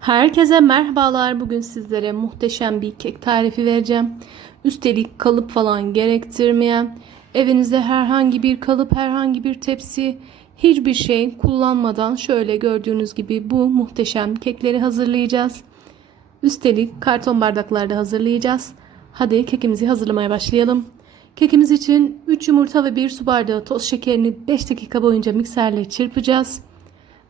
Herkese merhabalar. Bugün sizlere muhteşem bir kek tarifi vereceğim. Üstelik kalıp falan gerektirmeyen, evinizde herhangi bir kalıp, herhangi bir tepsi, hiçbir şey kullanmadan şöyle gördüğünüz gibi bu muhteşem kekleri hazırlayacağız. Üstelik karton bardaklarda hazırlayacağız. Hadi kekimizi hazırlamaya başlayalım. Kekimiz için 3 yumurta ve 1 su bardağı toz şekerini 5 dakika boyunca mikserle çırpacağız.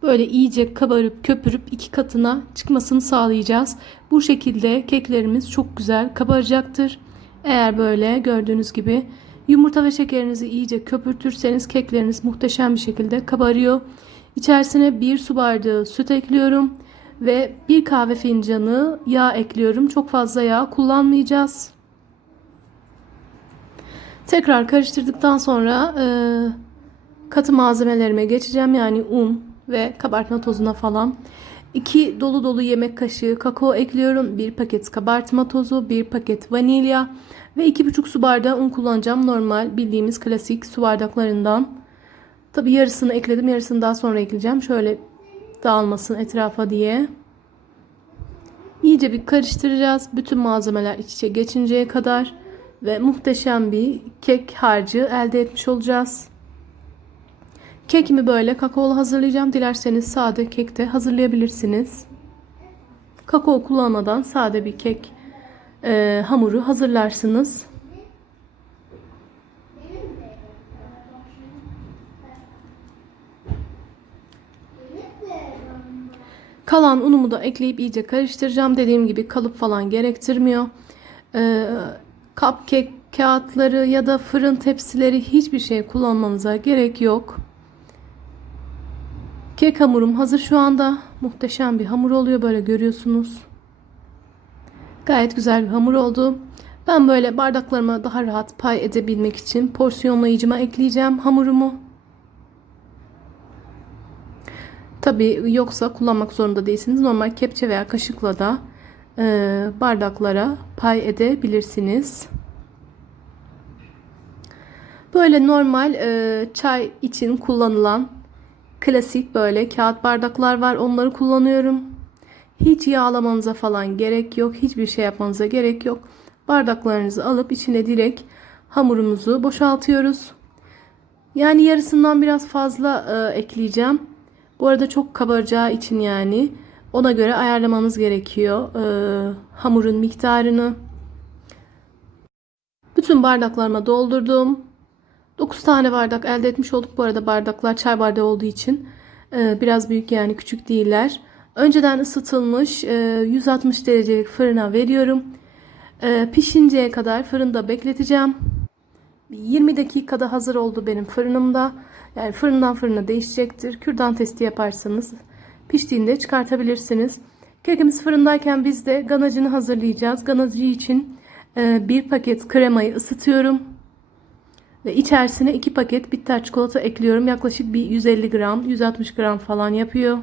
Böyle iyice kabarıp köpürüp iki katına çıkmasını sağlayacağız. Bu şekilde keklerimiz çok güzel kabaracaktır. Eğer böyle gördüğünüz gibi yumurta ve şekerinizi iyice köpürtürseniz kekleriniz muhteşem bir şekilde kabarıyor. İçerisine bir su bardağı süt ekliyorum ve bir kahve fincanı yağ ekliyorum. Çok fazla yağ kullanmayacağız. Tekrar karıştırdıktan sonra e, katı malzemelerime geçeceğim. Yani un ve kabartma tozuna falan. 2 dolu dolu yemek kaşığı kakao ekliyorum. 1 paket kabartma tozu, 1 paket vanilya ve 2,5 su bardağı un kullanacağım. Normal bildiğimiz klasik su bardaklarından. Tabi yarısını ekledim. Yarısını daha sonra ekleyeceğim. Şöyle dağılmasın etrafa diye. İyice bir karıştıracağız. Bütün malzemeler iç içe geçinceye kadar ve muhteşem bir kek harcı elde etmiş olacağız. Kekimi böyle kakaolu hazırlayacağım. Dilerseniz sade kek de hazırlayabilirsiniz. Kakao kullanmadan sade bir kek e, hamuru hazırlarsınız. Kalan unumu da ekleyip iyice karıştıracağım. Dediğim gibi kalıp falan gerektirmiyor. Ee, cupcake kağıtları ya da fırın tepsileri hiçbir şey kullanmanıza gerek yok. Kek hamurum hazır şu anda. Muhteşem bir hamur oluyor böyle görüyorsunuz. Gayet güzel bir hamur oldu. Ben böyle bardaklarıma daha rahat pay edebilmek için porsiyonlayıcıma ekleyeceğim hamurumu. Tabi yoksa kullanmak zorunda değilsiniz. Normal kepçe veya kaşıkla da e, bardaklara pay edebilirsiniz. Böyle normal e, çay için kullanılan klasik böyle kağıt bardaklar var. Onları kullanıyorum. Hiç yağlamanıza falan gerek yok. Hiçbir şey yapmanıza gerek yok. Bardaklarınızı alıp içine direkt hamurumuzu boşaltıyoruz. Yani yarısından biraz fazla e, ekleyeceğim. Bu arada çok kabaracağı için yani ona göre ayarlamanız gerekiyor e, hamurun miktarını. Bütün bardaklarıma doldurdum. 9 tane bardak elde etmiş olduk. Bu arada bardaklar çay bardağı olduğu için e, biraz büyük yani küçük değiller. Önceden ısıtılmış e, 160 derecelik fırına veriyorum. E, pişinceye kadar fırında bekleteceğim. 20 dakikada hazır oldu benim fırınımda. Yani fırından fırına değişecektir. Kürdan testi yaparsanız piştiğinde çıkartabilirsiniz. Kekimiz fırındayken biz de ganajını hazırlayacağız. Ganajı için e, bir paket kremayı ısıtıyorum. Ve içerisine 2 paket bitter çikolata ekliyorum. Yaklaşık bir 150 gram, 160 gram falan yapıyor.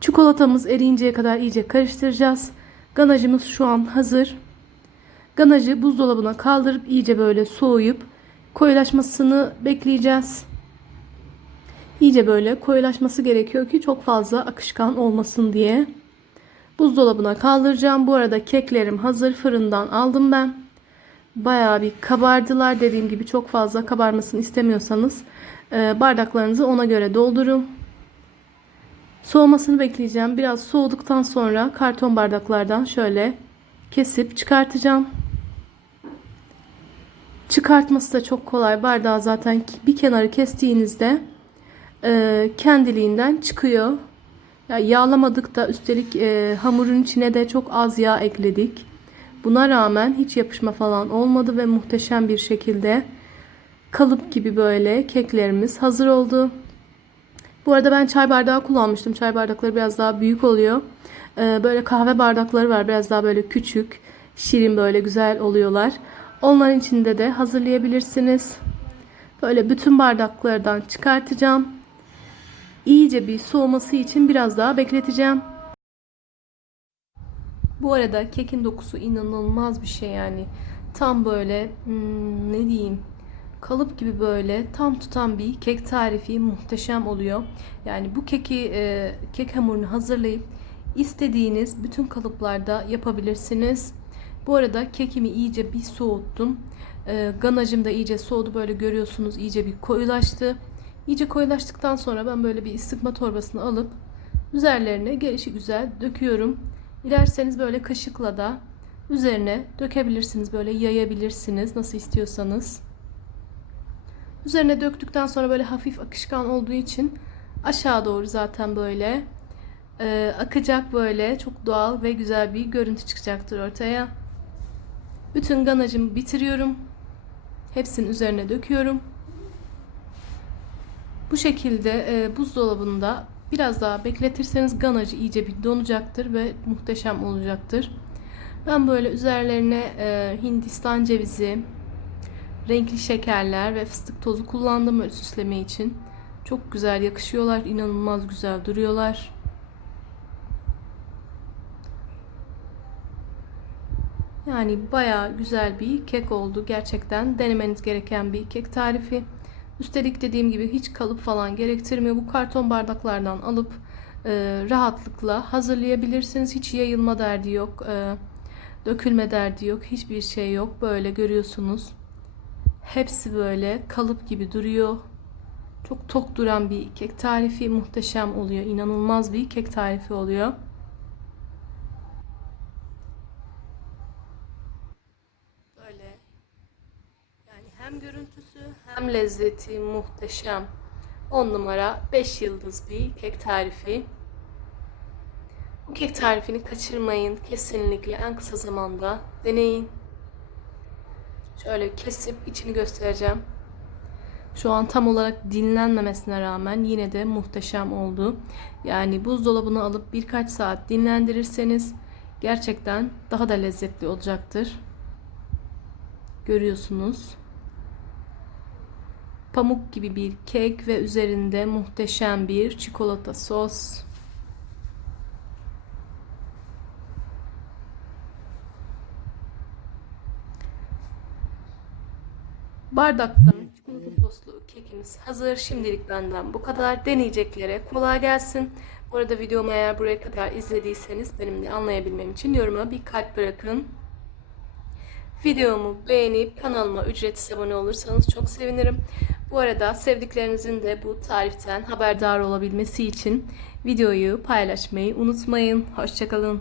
Çikolatamız eriyinceye kadar iyice karıştıracağız. Ganajımız şu an hazır. Ganajı buzdolabına kaldırıp iyice böyle soğuyup koyulaşmasını bekleyeceğiz. İyice böyle koyulaşması gerekiyor ki çok fazla akışkan olmasın diye. Buzdolabına kaldıracağım. Bu arada keklerim hazır. Fırından aldım ben. Bayağı bir kabardılar. Dediğim gibi çok fazla kabarmasını istemiyorsanız e, bardaklarınızı ona göre doldurun. Soğumasını bekleyeceğim. Biraz soğuduktan sonra karton bardaklardan şöyle kesip çıkartacağım. Çıkartması da çok kolay. Bardağı zaten bir kenarı kestiğinizde e, kendiliğinden çıkıyor. Ya yağlamadık da üstelik e, hamurun içine de çok az yağ ekledik. Buna rağmen hiç yapışma falan olmadı ve muhteşem bir şekilde kalıp gibi böyle keklerimiz hazır oldu. Bu arada ben çay bardağı kullanmıştım. Çay bardakları biraz daha büyük oluyor. Ee, böyle kahve bardakları var. Biraz daha böyle küçük, şirin böyle güzel oluyorlar. Onların içinde de hazırlayabilirsiniz. Böyle bütün bardaklardan çıkartacağım. İyice bir soğuması için biraz daha bekleteceğim. Bu arada kekin dokusu inanılmaz bir şey yani. Tam böyle hmm, ne diyeyim kalıp gibi böyle tam tutan bir kek tarifi muhteşem oluyor. Yani bu keki e, kek hamurunu hazırlayıp İstediğiniz bütün kalıplarda yapabilirsiniz. Bu arada kekimi iyice bir soğuttum. Ee, ganajım da iyice soğudu. Böyle görüyorsunuz iyice bir koyulaştı. İyice koyulaştıktan sonra ben böyle bir sıkma torbasını alıp üzerlerine gelişi güzel döküyorum. Dilerseniz böyle kaşıkla da üzerine dökebilirsiniz. Böyle yayabilirsiniz nasıl istiyorsanız. Üzerine döktükten sonra böyle hafif akışkan olduğu için aşağı doğru zaten böyle e, akacak böyle çok doğal ve güzel bir görüntü çıkacaktır ortaya. Bütün ganajımı bitiriyorum. Hepsinin üzerine döküyorum. Bu şekilde e, buzdolabında biraz daha bekletirseniz ganajı iyice bir donacaktır ve muhteşem olacaktır. Ben böyle üzerlerine e, Hindistan cevizi, renkli şekerler ve fıstık tozu kullandım böyle süsleme için. Çok güzel yakışıyorlar, inanılmaz güzel duruyorlar. Yani bayağı güzel bir kek oldu. Gerçekten denemeniz gereken bir kek tarifi. Üstelik dediğim gibi hiç kalıp falan gerektirmiyor. Bu karton bardaklardan alıp e, rahatlıkla hazırlayabilirsiniz. Hiç yayılma derdi yok. E, dökülme derdi yok. Hiçbir şey yok. Böyle görüyorsunuz. Hepsi böyle kalıp gibi duruyor. Çok tok duran bir kek tarifi muhteşem oluyor. İnanılmaz bir kek tarifi oluyor. Böyle yani hem görüntüsü hem lezzeti muhteşem. 10 numara 5 yıldız bir kek tarifi. Bu kek tarifini kaçırmayın. Kesinlikle en kısa zamanda deneyin. Şöyle kesip içini göstereceğim. Şu an tam olarak dinlenmemesine rağmen yine de muhteşem oldu. Yani buzdolabına alıp birkaç saat dinlendirirseniz gerçekten daha da lezzetli olacaktır. Görüyorsunuz. Pamuk gibi bir kek ve üzerinde muhteşem bir çikolata sos. Bardaktan çikolata soslu kekimiz hazır. Şimdilik benden bu kadar. Deneyeceklere kolay gelsin. Bu arada videomu eğer buraya kadar izlediyseniz benim de anlayabilmem için yoruma bir kalp bırakın. Videomu beğenip kanalıma ücretsiz abone olursanız çok sevinirim. Bu arada sevdiklerinizin de bu tariften haberdar olabilmesi için videoyu paylaşmayı unutmayın. Hoşçakalın.